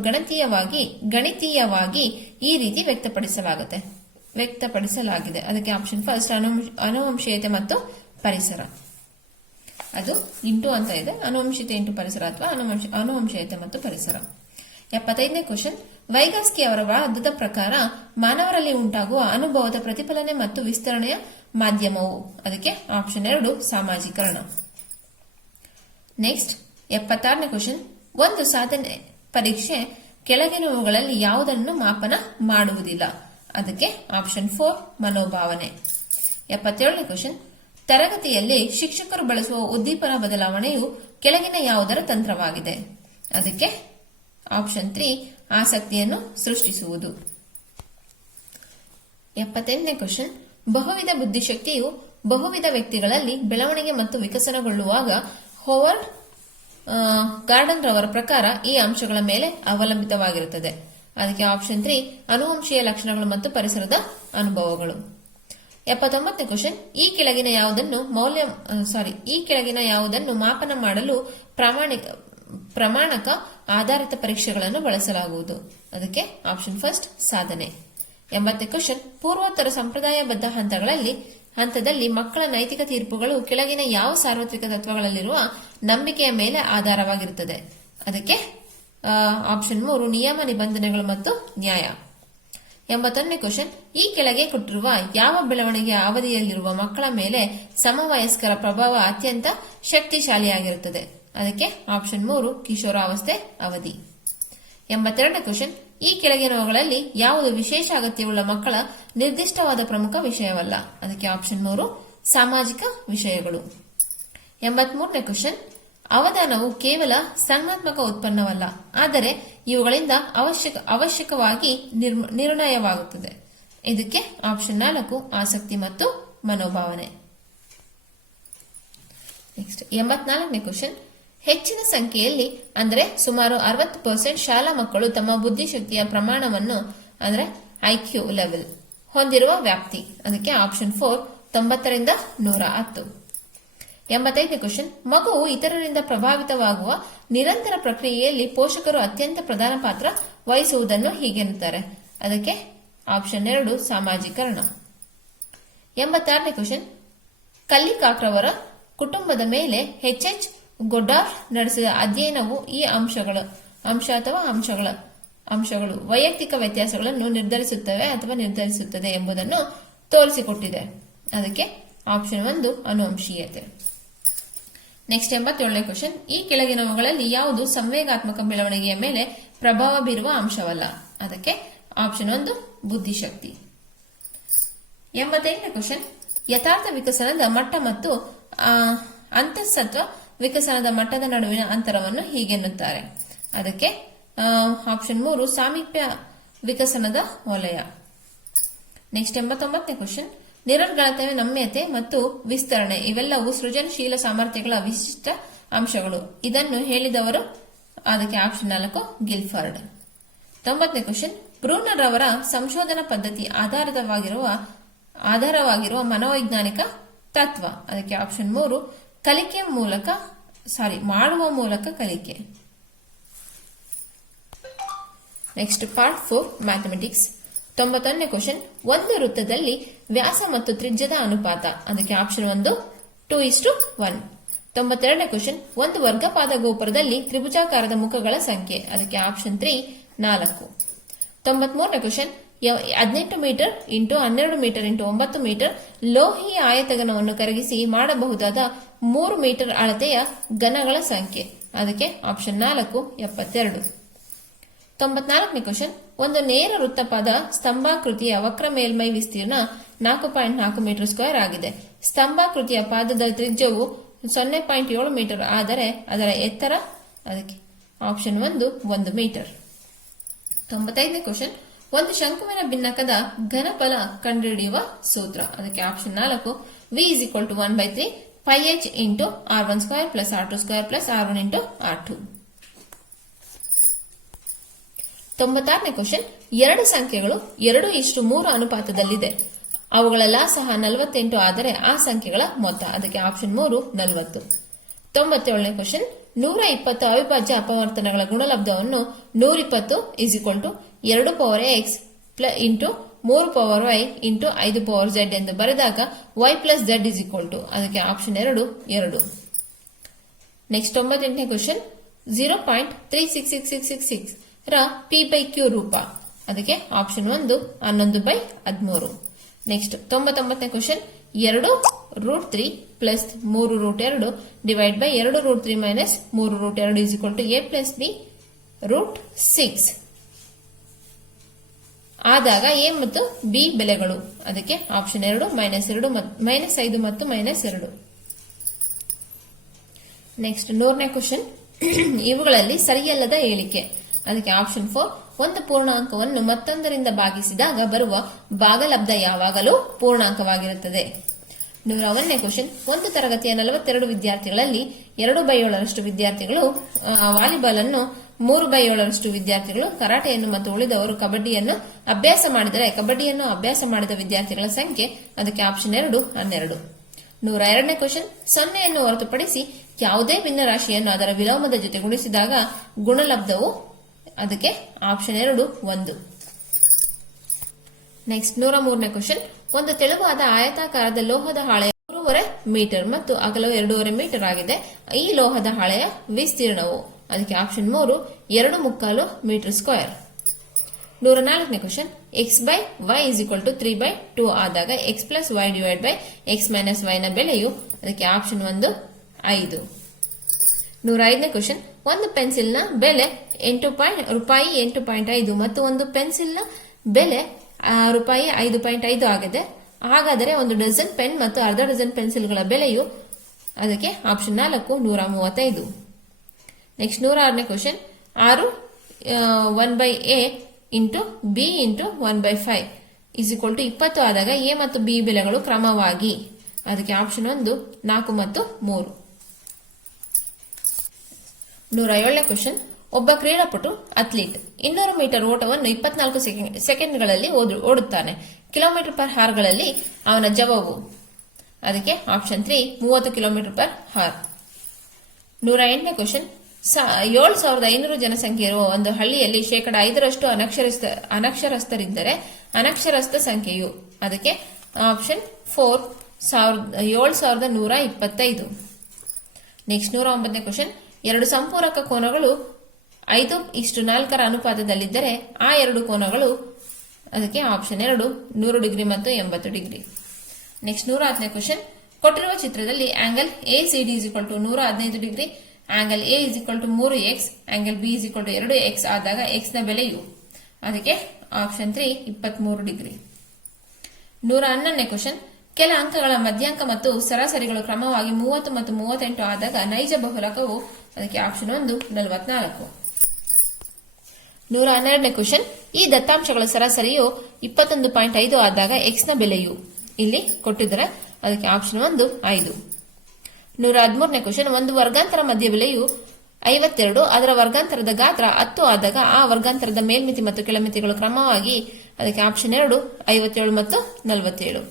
ಗಣಿತೀಯವಾಗಿ ಈ ರೀತಿ ವ್ಯಕ್ತಪಡಿಸಲಾಗಿದೆ. ಅದಕ್ಕೆ ಆಪ್ಷನ್ 1 ಅನುವಂಶೀಯತೆ ಮತ್ತು ಪರಿಸರ. ಅದು ಇಂಟು ಅಂತ ಇದೆ, ಅನುವಂಶೀಯತೆ ಇಂಟು ಪರಿಸರ ಅಥವಾ ಅನುವಂಶೀಯತೆ ಮತ್ತು ಪರಿಸರ. 75ನೇ ಕ್ವಶನ್, ವೈಗಾಸ್ಕಿ ಅವರ ವಾದದ ಪ್ರಕಾರ ಮಾನವರಲ್ಲಿ ಉಂಟಾಗುವ ಅನುಭವದ ಪ್ರತಿಫಲನೆ ಮತ್ತು ವಿಸ್ತರಣೆಯ ಮಾಧ್ಯಮವು. ಅದಕ್ಕೆ ಆಪ್ಷನ್ 2 ಸಾಮಾಜೀಕರಣ. ನೆಕ್ಸ್ಟ್ 76ನೇ ಕ್ವಶನ್, ಒಂದು ಸಾಧನೆ ಪರೀಕ್ಷೆ ಕೆಳಗಿನವುಗಳಲ್ಲಿ ಯಾವುದನ್ನು ಮಾಪನ ಮಾಡುವುದಿಲ್ಲ. ಅದಕ್ಕೆ ಆಪ್ಷನ್ 4 ಮನೋಭಾವನೆ. 77ನೇ ಕ್ವಶನ್, ತರಗತಿಯಲ್ಲಿ ಶಿಕ್ಷಕರು ಬಳಸುವ ಉದ್ದೀಪನ ಬದಲಾವಣೆಯು ಕೆಳಗಿನ ಯಾವುದರ ತಂತ್ರವಾಗಿದೆ. ಅದಕ್ಕೆ ಆಪ್ಷನ್ 3 ಆಸಕ್ತಿಯನ್ನು ಸೃಷ್ಟಿಸುವುದು. 78ನೇ ಕ್ವಶನ್, ಬಹುವಿಧ ಬುದ್ಧಿಶಕ್ತಿಯು ಬಹುವಿಧ ವ್ಯಕ್ತಿಗಳಲ್ಲಿ ಬೆಳವಣಿಗೆ ಮತ್ತು ವಿಕಸನಗೊಳ್ಳುವಾಗ ಹೋವರ್ಡ್ ಗಾರ್ಡನ್ ರವರ ಪ್ರಕಾರ ಈ ಅಂಶಗಳ ಮೇಲೆ ಅವಲಂಬಿತವಾಗಿರುತ್ತದೆ. ಅದಕ್ಕೆ ಆಪ್ಷನ್ 3 ಅನುವಂಶೀಯ ಲಕ್ಷಣಗಳು ಮತ್ತು ಪರಿಸರದ ಅನುಭವಗಳು. 79ನೇ ಕ್ವಶನ್, ಈ ಕೆಳಗಿನ ಯಾವುದನ್ನು ಮಾಪನ ಮಾಡಲು ಪ್ರಮಾಣಕ ಆಧಾರಿತ ಪರೀಕ್ಷೆಗಳನ್ನು ಬಳಸಲಾಗುವುದು. ಅದಕ್ಕೆ ಆಪ್ಷನ್ 1 ಸಾಧನೆ. 80ನೇ ಕ್ವಶನ್, ಪೂರ್ವೋತ್ತರ ಸಂಪ್ರದಾಯಬದ್ಧ ಹಂತದಲ್ಲಿ ಮಕ್ಕಳ ನೈತಿಕ ತೀರ್ಪುಗಳು ಕೆಳಗಿನ ಯಾವ ಸಾರ್ವತ್ರಿಕ ತತ್ವಗಳಲ್ಲಿರುವ ನಂಬಿಕೆಯ ಮೇಲೆ ಆಧಾರವಾಗಿರುತ್ತದೆ. ಅದಕ್ಕೆ ಆಪ್ಷನ್ 3 ನಿಯಮ, ನಿಬಂಧನೆಗಳು ಮತ್ತು ನ್ಯಾಯ. 81ನೇ ಕ್ವಶನ್, ಈ ಕೆಳಗೆ ಕೊಟ್ಟಿರುವ ಯಾವ ಬೆಳವಣಿಗೆಯ ಅವಧಿಯಲ್ಲಿರುವ ಮಕ್ಕಳ ಮೇಲೆ ಸಮವಯಸ್ಕರ ಪ್ರಭಾವ ಅತ್ಯಂತ ಶಕ್ತಿಶಾಲಿಯಾಗಿರುತ್ತದೆ. ಅದಕ್ಕೆ ಆಪ್ಷನ್ 3 ಕಿಶೋರಾವಸ್ಥೆ ಅವಧಿ. 82ನೇ ಕ್ವಶನ್, ಈ ಕೆಳಗಿನವುಗಳಲ್ಲಿ ಯಾವುದು ವಿಶೇಷ ಅಗತ್ಯವುಳ್ಳ ಮಕ್ಕಳ ನಿರ್ದಿಷ್ಟವಾದ ಪ್ರಮುಖ ವಿಷಯವಲ್ಲ. ಅದಕ್ಕೆ ಆಪ್ಷನ್ 3 ಸಾಮಾಜಿಕ ವಿಷಯಗಳು. 83ನೇ ಕ್ವಶನ್, ಅವಧಾನವು ಕೇವಲ ಸಂಜ್ಞಾತ್ಮಕ ಉತ್ಪನ್ನವಲ್ಲ, ಆದರೆ ಇವುಗಳಿಂದ ಅವಶ್ಯಕವಾಗಿ ನಿರ್ಣಯವಾಗುತ್ತದೆ. ಇದಕ್ಕೆ ಆಪ್ಷನ್ 4 ಆಸಕ್ತಿ ಮತ್ತು ಮನೋಭಾವನೆ. ನೆಕ್ಸ್ಟ್ 84ನೇ ಕ್ವಶನ್, ಹೆಚ್ಚಿನ ಸಂಖ್ಯೆಯಲ್ಲಿ ಅಂದರೆ ಸುಮಾರು 60% ಶಾಲಾ ಮಕ್ಕಳು ತಮ್ಮ ಬುದ್ಧಿಶಕ್ತಿಯ ಪ್ರಮಾಣವನ್ನು ಅಂದರೆ ಐಕ್ಯೂ ಲೆವೆಲ್ ಹೊಂದಿರುವ ವ್ಯಾಪ್ತಿ. ಅದಕ್ಕೆ ಆಪ್ಷನ್ 4 90ರಿಂದ 110. 85ನೇ ಕ್ವಶನ್, ಮಗುವು ಇತರರಿಂದ ಪ್ರಭಾವಿತವಾಗುವ ನಿರಂತರ ಪ್ರಕ್ರಿಯೆಯಲ್ಲಿ ಪೋಷಕರು ಅತ್ಯಂತ ಪ್ರಧಾನ ಪಾತ್ರ ವಹಿಸುವುದನ್ನು ಹೀಗೆನ್ನುತ್ತಾರೆ. ಅದಕ್ಕೆ ಆಪ್ಷನ್ 2 ಸಾಮಾಜೀಕರಣ. 86ನೇ ಕ್ವಶನ್, ಕಲ್ಲಿಕಾಕ್ರವರ ಕುಟುಂಬದ ಮೇಲೆ H.H. ಗೊಡಾರ್ಡ್ ನಡೆಸಿದ ಅಧ್ಯಯನವು ಈ ಅಂಶಗಳು ವೈಯಕ್ತಿಕ ವ್ಯತ್ಯಾಸಗಳನ್ನು ನಿರ್ಧರಿಸುತ್ತದೆ ಎಂಬುದನ್ನು ತೋರಿಸಿಕೊಟ್ಟಿದೆ. ಅದಕ್ಕೆ ಆಪ್ಷನ್ 1 ಅನುವಂಶೀಯತೆ. ನೆಕ್ಸ್ಟ್ 87ನೇ ಕ್ವಶನ್, ಈ ಕೆಳಗಿನವುಗಳಲ್ಲಿ ಯಾವುದು ಸಂವೇಗಾತ್ಮಕ ಬೆಳವಣಿಗೆಯ ಮೇಲೆ ಪ್ರಭಾವ ಬೀರುವ ಅಂಶವಲ್ಲ. ಅದಕ್ಕೆ ಆಪ್ಷನ್ 1 ಬುದ್ಧಿಶಕ್ತಿ. 88ನೇ ಕ್ವಶನ್, ಯಥಾರ್ಥ ವಿಕಸನದ ಮಟ್ಟ ಮತ್ತು ಅಂತಃಸತ್ವ ವಿಕಸನದ ಮಟ್ಟದ ನಡುವಿನ ಅಂತರವನ್ನು ಹೀಗೆನ್ನುತ್ತಾರೆ. ಅದಕ್ಕೆ ಆಪ್ಷನ್ 3 ಸಾಮೀಪ್ಯ ವಿಕಸನದ ವಲಯ. ನೆಕ್ಸ್ಟ್ 89ನೇ ಕ್ವಶನ್, ನಿರರ್ಗಳತೆ, ನಮ್ಯತೆ ಮತ್ತು ವಿಸ್ತರಣೆ ಇವೆಲ್ಲವೂ ಸೃಜನಶೀಲ ಸಾಮರ್ಥ್ಯಗಳ ವಿಶಿಷ್ಟ ಅಂಶಗಳು. ಇದನ್ನು ಹೇಳಿದವರು? ಅದಕ್ಕೆ ಆಪ್ಷನ್ 4 ಗಿಲ್ಫರ್ಡ್. 90ನೇ ಕ್ವಶನ್, ಬ್ರೂನರ್ ಅವರ ಸಂಶೋಧನಾ ಪದ್ಧತಿ ಆಧಾರವಾಗಿರುವ ಮನೋವೈಜ್ಞಾನಿಕ ತತ್ವ. ಅದಕ್ಕೆ ಆಪ್ಷನ್ 3 ಮಾಡುವ ಮೂಲಕ ಕಲಿಕೆ. Next part 4 mathematics. 91ನೇ ಕ್ವಶನ್, ಒಂದು ವೃತ್ತದಲ್ಲಿ ವ್ಯಾಸ ಮತ್ತು ತ್ರಿಜ್ಯದ ಅನುಪಾತ. ಅದಕ್ಕೆ ಆಪ್ಷನ್ 1 2:1. 92ನೇ ಕ್ವಶನ್, ಒಂದು ವರ್ಗಪಾದ ಗೋಪುರದಲ್ಲಿ ತ್ರಿಭುಜಾಕಾರದ ಮುಖಗಳ ಸಂಖ್ಯೆ. ಅದಕ್ಕೆ ಆಪ್ಷನ್ 3 4. 93ನೇ question, 18 metre into 12 metre into 9 metre ಲೋಹೀಯ ಆಯತಘನವನ್ನು ಕರಗಿಸಿ ಮಾಡಬಹುದಾದ 3 ಮೀಟರ್ ಅಳತೆಯ ಘನಗಳ ಸಂಖ್ಯೆ. ಅದಕ್ಕೆ ಆಪ್ಷನ್ 4 72. 94ನೇ ಕ್ವಶನ್, ಒಂದು ನೇರ ವೃತ್ತಪಾದ ಸ್ತಂಭಾಕೃತಿಯ ವಕ್ರ ಮೇಲ್ಮೈ ವಿಸ್ತೀರ್ಣ 4.4 ಮೀಟರ್ ಸ್ಕ್ವೇರ್ ಆಗಿದೆ. ಸ್ತಂಭಾಕೃತಿಯ ಪಾದದ ತ್ರಿಜ್ಯವು 0.7 ಮೀಟರ್ ಆದರೆ ಅದರ ಎತ್ತರ. ಅದಕ್ಕೆ ಆಪ್ಷನ್ 1 ಮೀಟರ್. 95ನೇ ಕ್ವಶನ್, ಒಂದು ಶಂಕುವಿನ ಭಿನ್ನಕದ ಘನಫಲ ಕಂಡುಹಿಡಿಯುವ ಸೂತ್ರ. ಅದಕ್ಕೆ option 4 V = 1/3 πh into r1² plus r2² plus r1 into r2. 96ನೇ ಕ್ವಶನ್, ಎರಡು ಸಂಖ್ಯೆಗಳು 2:3 ಅನುಪಾತದಲ್ಲಿದೆ. ಅವುಗಳ ಲಾಸಹ 48 ಆದರೆ ಆ ಸಂಖ್ಯೆಗಳ ಮೊತ್ತ. ಅದಕ್ಕೆ ಆಪ್ಷನ್ 3 40. 97ನೇ ಕ್ವಶನ್, 120 ಅವಿಭಾಜ್ಯ ಅಪವರ್ತನಗಳ ಗುಣಲಬ್ಧವನ್ನು 120 = 2/x into 3/y into 5/z ಎಂದು ಬರೆದಾಗ y ಪ್ಲಸ್ z = ಅದಕ್ಕೆ ಆಪ್ಷನ್ 2. ನೆಕ್ಸ್ಟ್ 98ನೇ ಕ್ವಶನ್, 0.36666 ರ p/q ರೂಪ. ಅದಕ್ಕೆ ಆಪ್ಷನ್ 1 11/13. ನೆಕ್ಸ್ಟ್ 99ನೇ question, 2√3 plus 3√2 divide by 2√3 minus 3√2 = a plus b √6 ಆದಾಗ a ಮತ್ತು b ಬೆಲೆಗಳು. ಅದಕ್ಕೆ ಆಪ್ಷನ್ 2 -2 -5 ಮತ್ತು -2. ನೆಕ್ಸ್ಟ್ 100ನೇ ಕ್ವಶನ್, ಇವುಗಳಲ್ಲಿ ಸರಿಯಲ್ಲದ ಹೇಳಿಕೆ. ಅದಕ್ಕೆ ಆಪ್ಷನ್ 4 ಒಂದು ಪೂರ್ಣಾಂಕವನ್ನು ಮತ್ತೊಂದರಿಂದ ಭಾಗಿಸಿದಾಗ ಬರುವ ಭಾಗಲಬ್ಧ ಯಾವಾಗಲೂ ಪೂರ್ಣಾಂಕವಾಗಿರುತ್ತದೆ. 101ನೇ ಕ್ವಶನ್, ಒಂದು ತರಗತಿಯ 42 ವಿದ್ಯಾರ್ಥಿಗಳಲ್ಲಿ 2/7 ವಿದ್ಯಾರ್ಥಿಗಳು ವಾಲಿಬಾಲ್ ಅನ್ನು, 3/7 ವಿದ್ಯಾರ್ಥಿಗಳು ಕರಾಟೆಯನ್ನು ಮತ್ತು ಉಳಿದವರು ಕಬಡ್ಡಿಯನ್ನು ಅಭ್ಯಾಸ ಮಾಡಿದರೆ ಕಬಡ್ಡಿಯನ್ನು ಅಭ್ಯಾಸ ಮಾಡಿದ ವಿದ್ಯಾರ್ಥಿಗಳ ಸಂಖ್ಯೆ. ಅದಕ್ಕೆ ಆಪ್ಷನ್ 2 12. 102ನೇ ಕ್ವಶನ್, 0ಯನ್ನು ಹೊರತುಪಡಿಸಿ ಯಾವುದೇ ಭಿನ್ನರಾಶಿಯನ್ನು ಅದರ ವಿಲೋಮದ ಜೊತೆ ಗುಣಿಸಿದಾಗ ಗುಣಲಬ್ಧವು. ಅದಕ್ಕೆ ಆಪ್ಷನ್ 2 1. ನೆಕ್ಸ್ಟ್ 103ನೇ ಕ್ವಶನ್, ಒಂದು ತೆಳುವಾದ ಆಯತಾಕಾರದ ಲೋಹದ ಹಾಳೆಯ 3.5 ಮೀಟರ್ ಮತ್ತು ಅಗಲವು 2.5 ಮೀಟರ್ ಆಗಿದೆ. ಈ ಲೋಹದ ಹಾಳೆಯ ವಿಸ್ತೀರ್ಣವು. ಅದಕ್ಕೆ ಆಪ್ಷನ್ 3 2.75 ಮೀಟರ್ ಸ್ಕ್ವೇರ್. 104ನೇ ಕ್ವಶನ್, x/y = 3/2 ಆದಾಗ x + y divide by x - y ನ ಬೆಲೆಯು. ಅದಕ್ಕೆ ಆಪ್ಷನ್ 1 5. 105ನೇ ಕ್ವಶನ್, ಒಂದು ಪೆನ್ಸಿಲ್ನ ಬೆಲೆ ರೂಪಾಯಿ 8.5 ಮತ್ತು ಒಂದು ಪೆನ್ಸಿಲ್ನ ಬೆಲೆ ರೂಪಾಯಿ 5.5 ಆಗಿದೆ. ಹಾಗಾದರೆ ಒಂದು ಡಜನ್ ಪೆನ್ ಮತ್ತು ಅರ್ಧ ಡಜನ್ ಪೆನ್ಸಿಲ್ಗಳ ಬೆಲೆಯು. ಅದಕ್ಕೆ ಆಪ್ಷನ್ 4 135. ನೆಕ್ಸ್ಟ್ 106ನೇ question, 6 1/a into b into 1/5 = 20 ಆದಾಗ a ಮತ್ತು b ಬೆಲೆಗಳು ಕ್ರಮವಾಗಿ. ಅದಕ್ಕೆ ಆಪ್ಷನ್ 1 4 ಮತ್ತು 3. 107ನೇ ಕ್ವಶನ್, ಒಬ್ಬ ಕ್ರೀಡಾಪಟು ಅಥ್ಲೀಟ್ 200 ಮೀಟರ್ ಓಟವನ್ನು 24 ಸೆಕೆಂಡ್ಗಳಲ್ಲಿ ಓಡುತ್ತಾನೆ. km/h ಗಳಲ್ಲಿ ಅವನ ಜವವು. ಅದಕ್ಕೆ ಆಪ್ಷನ್ 3 30 km/h. 108ನೇ ಕ್ವಶನ್, 7500 ಜನಸಂಖ್ಯೆ ಇರುವ ಒಂದು ಹಳ್ಳಿಯಲ್ಲಿ 5% ಅನಕ್ಷರಸ್ಥರಿದ್ದರೆ ಅನಕ್ಷರಸ್ಥ ಸಂಖ್ಯೆಯು. ಅದಕ್ಕೆ ಆಪ್ಷನ್ 4 7125. ನೆಕ್ಸ್ಟ್ 109ನೇ ಕ್ವಶನ್, ಎರಡು ಸಂಪೂರಕ ಕೋನಗಳು 5:4 ಅನುಪಾತದಲ್ಲಿದ್ದರೆ ಆ ಎರಡು ಕೋನಗಳು. ಅದಕ್ಕೆ ಆಪ್ಷನ್ 2 100 ಡಿಗ್ರಿ ಮತ್ತು 80 ಡಿಗ್ರಿ. ನೆಕ್ಸ್ಟ್ 110ನೇ ಕ್ವಶನ್, ಕೊಟ್ಟಿರುವ ಚಿತ್ರದಲ್ಲಿ angle ACD = 115 degree, angle A = 3x, angle B = 2x ಆದಾಗ x ನ ಬೆಲೆಯು. ಅದಕ್ಕೆ ಆಪ್ಷನ್ 3 23 ಡಿಗ್ರಿ. 111ನೇ ಕ್ವಶನ್, ಕೆಲ ಅಂಕಗಳ ಮಧ್ಯಾಂಕ ಮತ್ತು ಸರಾಸರಿಗಳು ಕ್ರಮವಾಗಿ 30 ಮತ್ತು 38 ಆದಾಗ ನೈಜ ಬಹುಲಕವು ಅದಕ್ಕೆ ಆಪ್ಷನ್ 1 44. 112ನೇ ಕ್ವಶನ್. ಈ ದತ್ತಾಂಶಗಳ ಸರಾಸರಿಯು 21.5 ಆದಾಗ ಎಕ್ಸ್ ನ ಬೆಲೆಯು ಇಲ್ಲಿ ಕೊಟ್ಟಿದ್ದಾರೆ, ಅದಕ್ಕೆ ಆಪ್ಷನ್ 1 5. 113ನೇ ಕ್ವಶನ್. ಒಂದು ವರ್ಗಾಂತರ ಮಧ್ಯ ಬೆಲೆಯು 52, ಅದರ ವರ್ಗಾಂತರದ ಗಾತ್ರ 10 ಆದಾಗ ಆ ವರ್ಗಾಂತರದ ಮೇಲ್ಮಿತಿ ಮತ್ತು ಕೆಳಮಿತಿಗಳು ಕ್ರಮವಾಗಿ ಅದಕ್ಕೆ ಆಪ್ಷನ್ 2 57 ಮತ್ತು 47.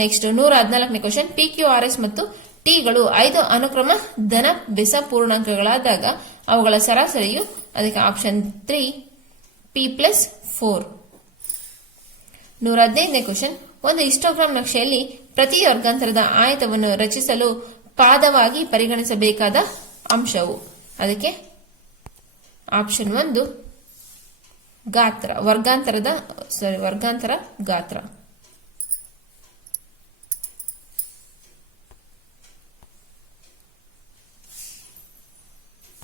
Next 114ನೇ question. PQRS ಮತ್ತು ಟಿಗಳು 5 ಅನುಕ್ರಮ ಧನ ಬೆಸ ಪೂರ್ಣಾಂಕಗಳಾದಾಗ ಅವುಗಳ ಸರಾಸರಿಯು ಅದಕ್ಕೆ ಆಪ್ಷನ್ 3 P+4. 115ನೇ ಕ್ವಶನ್. ಒಂದು ಹಿಸ್ಟೋಗ್ರಾಮ್ ನಕ್ಷೆಯಲ್ಲಿ ಪ್ರತಿ ವರ್ಗಾಂತರದ ಆಯತವನ್ನು ರಚಿಸಲು ಪಾದವಾಗಿ ಪರಿಗಣಿಸಬೇಕಾದ ಅಂಶವು ಅದಕ್ಕೆ ಆಪ್ಷನ್ 1 ಗಾತ್ರ, ವರ್ಗಾಂತರ ಗಾತ್ರ.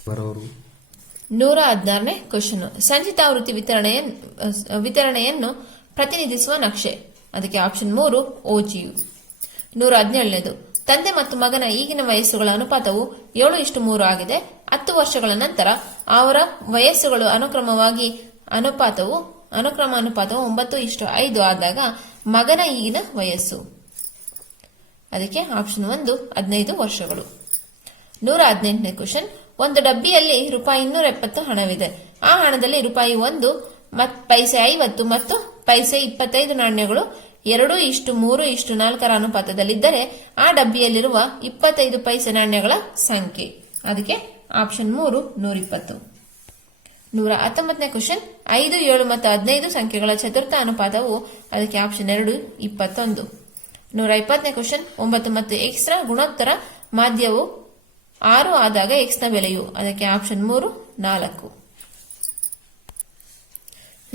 116ನೇ ಕ್ವಶನ್. ಸಂಚಿತಾವೃತ್ತಿ ವಿತರಣೆಯನ್ನು ಪ್ರತಿನಿಧಿಸುವ ನಕ್ಷೆ ಅದಕ್ಕೆ ಆಪ್ಷನ್ 3 OGU. 117ನೇದು. ತಂದೆ ಮತ್ತು ಮಗನ ಈಗಿನ ವಯಸ್ಸುಗಳ ಅನುಪಾತವು 7:3 ಆಗಿದೆ. 10 ವರ್ಷಗಳ ನಂತರ ಅವರ ವಯಸ್ಸುಗಳು ಅನುಕ್ರಮ ಅನುಪಾತವು 9:5 ಆದಾಗ ಮಗನ ಈಗಿನ ವಯಸ್ಸು ಅದಕ್ಕೆ ಆಪ್ಷನ್ 1 15 ವರ್ಷಗಳು. 118ನೇ ಕ್ವಶನ್. ಒಂದು ಡಬ್ಬಿಯಲ್ಲಿ ₹270 ಹಣವಿದೆ. ಆ ಹಣದಲ್ಲಿ ₹1 ಪೈಸೆ 50 ಮತ್ತು ಪೈಸೆ 25 ನಾಣ್ಯಗಳು 2:3:4 ಅನುಪಾತದಲ್ಲಿದ್ದರೆ ಆ ಡಬ್ಬಿಯಲ್ಲಿರುವ 25 ಪೈಸೆ ನಾಣ್ಯಗಳ ಸಂಖ್ಯೆ ಅದಕ್ಕೆ ಆಪ್ಷನ್ 3 120. 119ನೇ ಕ್ವಶನ್. 5, 7 ಮತ್ತು 15 ಸಂಖ್ಯೆಗಳ ಚತುರ್ಥ ಅನುಪಾತವು ಅದಕ್ಕೆ ಆಪ್ಷನ್ 2 21. 120ನೇ ಕ್ವಶನ್. 9 ಮತ್ತು ಎಕ್ಸ್ ರ ಗುಣೋತ್ತರ ಮಾಧ್ಯವು 6 ಆದಾಗ ಎಕ್ಸ್ ನ ಬೆಲೆಯು ಅದಕ್ಕೆ option 3 4.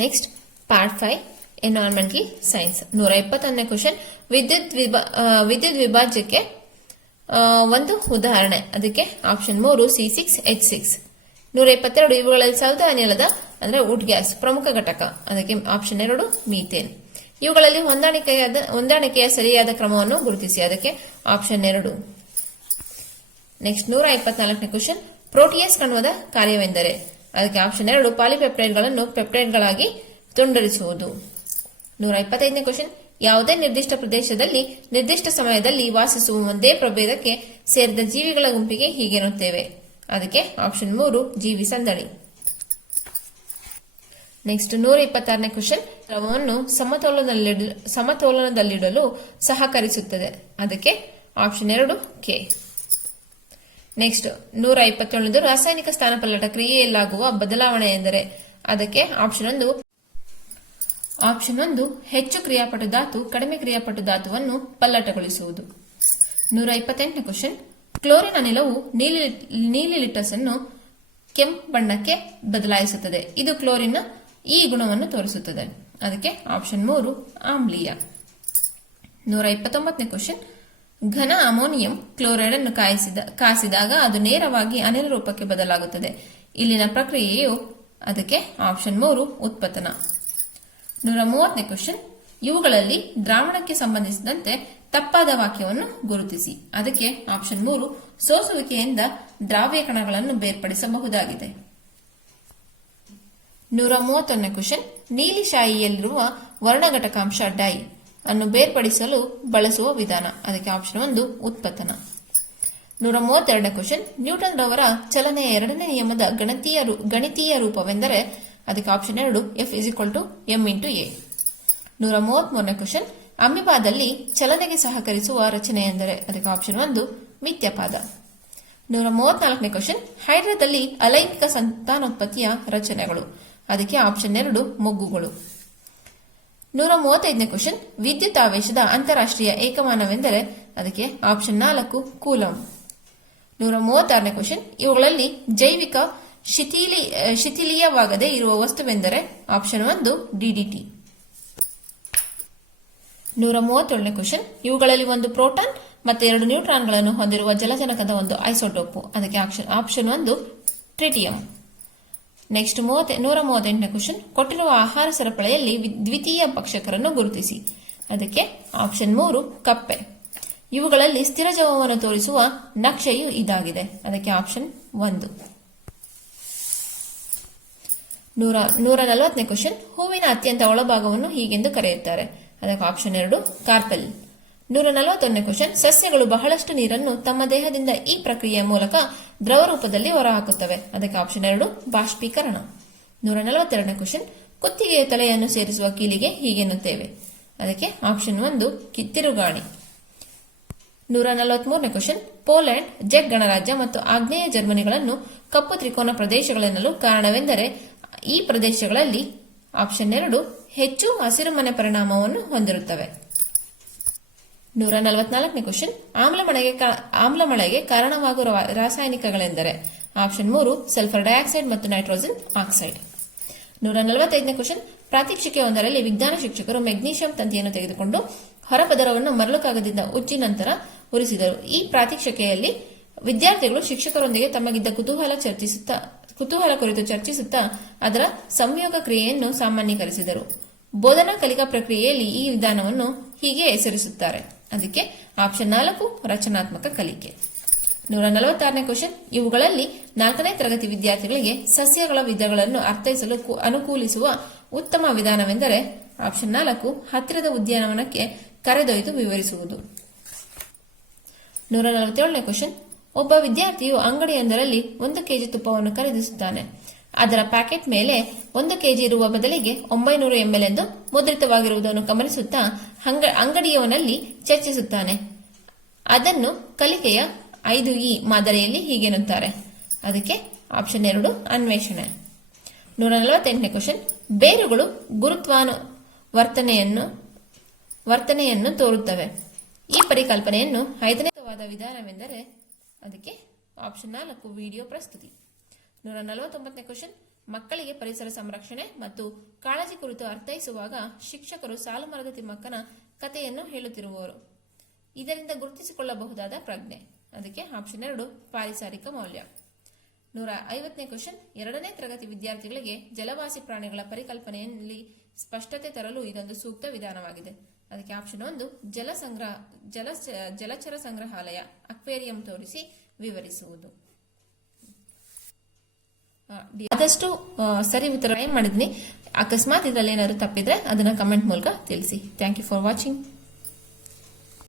Next part 5 environmental science. 121ನೇ ಕ್ವಶನ್. ವಿದ್ಯುತ್ ವಿಭಾಜ್ಯಕ್ಕೆ ಒಂದು ಉದಾಹರಣೆ ಅದಕ್ಕೆ ಆಪ್ಷನ್ 3 C6H6. 122. ಇವುಗಳಲ್ಲಿ ಸೌದೆ ಅನಿಲದ ಅಂದ್ರೆ ವುಡ್ ಗ್ಯಾಸ್ ಪ್ರಮುಖ ಘಟಕ ಅದಕ್ಕೆ ಆಪ್ಷನ್ 2 ಮೀಥೇನ್. ಇವುಗಳಲ್ಲಿ ಹೊಂದಾಣಿಕೆಯ ಸರಿಯಾದ ಕ್ರಮವನ್ನು ಗುರುತಿಸಿ ಅದಕ್ಕೆ ಆಪ್ಷನ್ 2. ನೆಕ್ಸ್ಟ್ 124ನೇ ಕ್ವಶನ್. ಪ್ರೋಟಿಯೇಸ್ ಕಣುವದ ಕಾರ್ಯವೆಂದರೆ ಅದಕ್ಕೆ ಆಪ್ಷನ್ 2 ಪಾಲಿಪೆಪ್ಟೈಡ್ಗಳನ್ನು ಪೆಪ್ಟೈಡ್ಗಳಾಗಿ ತುಂಡರಿಸುವುದು. 125ನೇ ಕ್ವಶನ್. ಯಾವುದೇ ನಿರ್ದಿಷ್ಟ ಪ್ರದೇಶದಲ್ಲಿ ನಿರ್ದಿಷ್ಟ ಸಮಯದಲ್ಲಿ ವಾಸಿಸುವ ಒಂದೇ ಪ್ರಭೇದಕ್ಕೆ ಸೇರಿದ ಜೀವಿಗಳ ಗುಂಪಿಗೆ ಹೀಗೆನ್ನುತ್ತೇವೆ ಅದಕ್ಕೆ ಆಪ್ಷನ್ 3 ಜೀವಿ ಸಂದಣಿ. Next 126ನೇ question. ದ್ರವವನ್ನು ಸಮತೋಲನದಲ್ಲಿಡಲು ಸಹಕರಿಸುತ್ತದೆ ಅದಕ್ಕೆ ಆಪ್ಷನ್ 2 ಕೆ. ನೆಕ್ಸ್ಟ್ 127ನೇದು. ರಾಸಾಯನಿಕ ಸ್ಥಾನಪಲ್ಲಟ ಕ್ರಿಯೆಯಲ್ಲಾಗುವ ಬದಲಾವಣೆ ಎಂದರೆ ಅದಕ್ಕೆ ಆಪ್ಷನ್ 1 ಹೆಚ್ಚು ಕ್ರಿಯಾಪಟು ಧಾತು ಕಡಿಮೆ ಕ್ರಿಯಾಪಟು ಧಾತುವನ್ನು ಪಲ್ಲಟಗೊಳಿಸುವುದು. 128ನೇ ಕ್ವಶನ್. ಕ್ಲೋರಿನ್ ಅನಿಲವು ನೀಲಿ ಲಿಟಸ್ ಅನ್ನು ಕೆಂಪು ಬಣ್ಣಕ್ಕೆ ಬದಲಾಯಿಸುತ್ತದೆ. ಇದು ಕ್ಲೋರಿನ್ ಈ ಗುಣವನ್ನು ತೋರಿಸುತ್ತದೆ ಅದಕ್ಕೆ ಆಪ್ಷನ್ 3 ಆಮ್ಲೀಯ. 129ನೇ ಕ್ವಶನ್. ಘನ ಅಮೋನಿಯಂ ಕ್ಲೋರೈಡ್ ಅನ್ನು ಕಾಯಿಸಿದಾಗ ಅದು ನೇರವಾಗಿ ಅನಿಲ ರೂಪಕ್ಕೆ ಬದಲಾಗುತ್ತದೆ. ಇಲ್ಲಿನ ಪ್ರಕ್ರಿಯೆಯು ಅದಕ್ಕೆ ಆಪ್ಷನ್ 3 ಉತ್ಪತನ. 130ನೇ ಕ್ವಶನ್. ಇವುಗಳಲ್ಲಿ ದ್ರಾವಣಕ್ಕೆ ಸಂಬಂಧಿಸಿದಂತೆ ತಪ್ಪಾದ ವಾಕ್ಯವನ್ನು ಗುರುತಿಸಿ ಅದಕ್ಕೆ ಆಪ್ಷನ್ 3 ಸೋಸುವಿಕೆಯಿಂದ ದ್ರಾವ್ಯ ಕಣಗಳನ್ನು ಬೇರ್ಪಡಿಸಬಹುದಾಗಿದೆ. 131ನೇ ಕ್ವಶನ್. ನೀಲಿ ಶಾಯಿಯಲ್ಲಿರುವ ವರ್ಣಘಟಕಾಂಶ ಡೈ ಅನ್ನು ಬೇರ್ಪಡಿಸಲು ಬಳಸುವ ವಿಧಾನ ಅದಕ್ಕೆ ಆಪ್ಷನ್ 1 ಉತ್ಪತನ. 132ನೇ ಕ್ವಶನ್. ನ್ಯೂಟನ್ ರವರ ಚಲನೆಯ ಎರಡನೇ ನಿಯಮದ ಗಣಿತೀಯ ರೂಪವೆಂದರೆ ಅದಕ್ಕೆ ಆಪ್ಷನ್ 2 F=m×a. 133ನೇ ಕ್ವಶನ್. ಅಮೀಬಾದಲ್ಲಿ ಚಲನೆಗೆ ಸಹಕರಿಸುವ ರಚನೆ ಎಂದರೆ ಅದಕ್ಕೆ ಆಪ್ಷನ್ 1 ಮಿಥ್ಯಪಾದ. 134ನೇ ಕ್ವಶನ್. ಹೈಡ್ರಾದಲ್ಲಿ ಅಲೈಂಗಿಕ ಸಂತಾನೋತ್ಪತ್ತಿಯ ರಚನೆಗಳು ಅದಕ್ಕೆ ಆಪ್ಷನ್ 2 ಮೊಗ್ಗುಗಳು. 135ನೇ ಕ್ವಶನ್. ವಿದ್ಯುತ್ ಆವೇಶದ ಅಂತಾರಾಷ್ಟ್ರೀಯ ಏಕಮಾನವೆಂದರೆ ಅದಕ್ಕೆ ಆಪ್ಷನ್ 4 ಕೂಲಂ. 136ನೇ ಕ್ವಶನ್. ಇವುಗಳಲ್ಲಿ ಜೈವಿಕ ಶಿಥಿಲೀಯವಾಗದೇ ಇರುವ ವಸ್ತುವೆಂದರೆ ಆಪ್ಷನ್ 1 DDT. 137ನೇ ಕ್ವಶನ್. ಇವುಗಳಲ್ಲಿ ಒಂದು ಪ್ರೋಟಾನ್ ಮತ್ತು 2 ನ್ಯೂಟ್ರಾನ್ಗಳನ್ನು ಹೊಂದಿರುವ ಜಲಜನಕದ ಒಂದು ಐಸೋಟೋಪು ಅದಕ್ಕೆ ಆಪ್ಷನ್ 1 ಟ್ರಿಟಿಯಂ. ನೆಕ್ಸ್ಟ್ 138ನೇ ಕ್ವಶನ್. ಕೊಟ್ಟಿರುವ ಆಹಾರ ಸರಪಳಿಯಲ್ಲಿ ದ್ವಿತೀಯ ಭಕ್ಷಕರನ್ನು ಗುರುತಿಸಿ ಅದಕ್ಕೆ ಆಪ್ಷನ್ 3 ಕಪ್ಪೆ. ಇವುಗಳಲ್ಲಿ ಸ್ಥಿರ ಜವವನ್ನು ತೋರಿಸುವ ನಕ್ಷೆಯು ಇದಾಗಿದೆ. ಅದಕ್ಕೆ ಆಪ್ಷನ್ 1. 140ನೇ ಕ್ವಶನ್. ಹೂವಿನ ಅತ್ಯಂತ ಒಳಭಾಗವನ್ನು ಹೀಗೆಂದು ಕರೆಯುತ್ತಾರೆ. ಅದಕ್ಕೆ ಆಪ್ಷನ್ 2 ಕಾರ್ಪೆಲ್. 141ನೇ ಕ್ವಶನ್. ಸಸ್ಯಗಳು ಬಹಳಷ್ಟು ನೀರನ್ನು ತಮ್ಮ ದೇಹದಿಂದ ಈ ಪ್ರಕ್ರಿಯೆಯ ಮೂಲಕ ದ್ರವ ರೂಪದಲ್ಲಿ ಹೊರಹಾಕುತ್ತವೆ. ಅದಕ್ಕೆ ಆಪ್ಷನ್ 2 ಬಾಷ್ಪೀಕರಣ. 142ನೇ ಕ್ವಶನ್. ಕುತ್ತಿಗೆಯ ತಲೆಯನ್ನು ಸೇರಿಸುವ ಕೀಲಿಗೆ ಹೀಗೆನ್ನುತ್ತೇವೆ. ಅದಕ್ಕೆ ಆಪ್ಷನ್ 1 ತಿರುಗಾಣಿ. 143ನೇ ಕ್ವಶನ್. ಪೋಲೆಂಡ್, ಜೆಕ್ ಗಣರಾಜ್ಯ ಮತ್ತು ಆಗ್ನೇಯ ಜರ್ಮನಿಗಳನ್ನು ಕಪ್ಪು ತ್ರಿಕೋನ ಪ್ರದೇಶಗಳೆನ್ನಲು ಕಾರಣವೆಂದರೆ ಈ ಪ್ರದೇಶಗಳಲ್ಲಿ ಆಪ್ಷನ್ 2 ಹೆಚ್ಚು ಹಸಿರುಮನೆ ಪರಿಣಾಮವನ್ನು ಹೊಂದಿರುತ್ತವೆ. 144ನೇ ಕ್ವಶನ್. ಆಮ್ಲಮಳೆಗೆ ಕಾರಣವಾಗುವ ರಾಸಾಯನಿಕಗಳೆಂದರೆ ಆಪ್ಷನ್ 3 ಸಲ್ಫರ್ ಡೈಆಕ್ಸೈಡ್ ಮತ್ತು ನೈಟ್ರೋಜನ್ ಆಕ್ಸೈಡ್. 145ನೇ ಕ್ವಶನ್. ಪ್ರಾತ್ಯಕ್ಷಿಕೆಯೊಂದರಲ್ಲಿ ವಿಜ್ಞಾನ ಶಿಕ್ಷಕರು ಮೆಗ್ನೀಷಿಯಂ ತಂತಿಯನ್ನು ತೆಗೆದುಕೊಂಡು ಹೊರಪದರವನ್ನು ಮರಳು ಕಾಗದದಿಂದ ಉಜ್ಜಿ ನಂತರ ಉರಿಸಿದರು. ಈ ಪ್ರಾತ್ಯಕ್ಷಿಕೆಯಲ್ಲಿ ವಿದ್ಯಾರ್ಥಿಗಳು ಶಿಕ್ಷಕರೊಂದಿಗೆ ತಮಗಿದ್ದ ಕುತೂಹಲ ಕುರಿತು ಚರ್ಚಿಸುತ್ತಾ ಅದರ ಸಂಯೋಗ ಕ್ರಿಯೆಯನ್ನು ಸಾಮಾನ್ಯೀಕರಿಸಿದರು. ಬೋಧನಾ ಕಲಿಕಾ ಪ್ರಕ್ರಿಯೆಯಲ್ಲಿ ಈ ವಿಧಾನವನ್ನು ಹೀಗೆ ಹೆಸರಿಸುತ್ತಾರೆ. ಅದಕ್ಕೆ ಆಪ್ಷನ್ 4 ರಚನಾತ್ಮಕ ಕಲಿಕೆ. 146ನೇ ಕ್ವಶನ್. ಇವುಗಳಲ್ಲಿ 4ನೇ ತರಗತಿ ವಿದ್ಯಾರ್ಥಿಗಳಿಗೆ ಸಸ್ಯಗಳ ವಿಧಗಳನ್ನು ಅರ್ಥೈಸಲು ಅನುಕೂಲಿಸುವ ಉತ್ತಮ ವಿಧಾನವೆಂದರೆ ಆಪ್ಷನ್ 4 ಹತ್ತಿರದ ಉದ್ಯಾನವನಕ್ಕೆ ಕರೆದೊಯ್ದು ವಿವರಿಸುವುದು. 147ನೇ ಕ್ವಶನ್. ಒಬ್ಬ ವಿದ್ಯಾರ್ಥಿಯು ಅಂಗಡಿಯೊಂದರಲ್ಲಿ 1 ಕೆಜಿ ತುಪ್ಪವನ್ನು ಖರೀದಿಸುತ್ತಾನೆ. ಅದರ ಪ್ಯಾಕೆಟ್ ಮೇಲೆ 1 ಕೆಜಿ ಇರುವ ಬದಲಿಗೆ 900 ml ಎಂದು ಮುದ್ರಿತವಾಗಿರುವುದನ್ನು ಗಮನಿಸುತ್ತಾ ಅಂಗಡಿಯವನಲ್ಲಿ ಚರ್ಚಿಸುತ್ತಾನೆ. ಅದನ್ನು ಕಲಿಕೆಯ 5E ಮಾದರಿಯಲ್ಲಿ ಹೀಗೆನ್ನುತ್ತಾರೆ. ಅದಕ್ಕೆ ಆಪ್ಷನ್ 2 ಅನ್ವೇಷಣೆ. 148ನೇ ಕ್ವಶನ್. ಬೇರುಗಳು ವರ್ತನೆಯನ್ನು ತೋರುತ್ತವೆ. ಈ ಪರಿಕಲ್ಪನೆಯನ್ನು 5ನೇ ವಿಧಾನವೆಂದರೆ ಅದಕ್ಕೆ ಆಪ್ಷನ್ 4 ವಿಡಿಯೋ ಪ್ರಸ್ತುತಿ. 149ನೇ ಕ್ವಶನ್. ಮಕ್ಕಳಿಗೆ ಪರಿಸರ ಸಂರಕ್ಷಣೆ ಮತ್ತು ಕಾಳಜಿ ಕುರಿತು ಅರ್ಥೈಸುವಾಗ ಶಿಕ್ಷಕರು ಸಾಲುಮರದ ತಿಮ್ಮಕ್ಕನ ಕಥೆಯನ್ನು ಹೇಳುತ್ತಿರುವರು. ಇದರಿಂದ ಗುರುತಿಸಿಕೊಳ್ಳಬಹುದಾದ ಪ್ರಜ್ಞೆ. ಅದಕ್ಕೆ ಆಪ್ಷನ್ 2 ಪಾರಿಸರಿಕ ಮೌಲ್ಯ. 150ನೇ ಕ್ವಶನ್. 2ನೇ ತರಗತಿ ವಿದ್ಯಾರ್ಥಿಗಳಿಗೆ ಜಲವಾಸಿ ಪ್ರಾಣಿಗಳ ಪರಿಕಲ್ಪನೆಯಲ್ಲಿ ಸ್ಪಷ್ಟತೆ ತರಲು ಇದೊಂದು ಸೂಕ್ತ ವಿಧಾನವಾಗಿದೆ. ಅದಕ್ಕೆ ಆಪ್ಷನ್ 1 ಜಲಚರ ಸಂಗ್ರಹಾಲಯ ಅಕ್ವೇರಿಯಂ ತೋರಿಸಿ ವಿವರಿಸುವುದು. ಆದಷ್ಟು ಸರಿ ಉತ್ತರ ಮಾಡಿದ್ನಿ. ಅಕಸ್ಮಾತ್ ಇದರಲ್ಲಿ ಏನಾದ್ರು ತಪ್ಪಿದ್ರೆ ಅದನ್ನ ಕಮೆಂಟ್ ಮೂಲಕ ತಿಳಿಸಿ. Thank you for watching.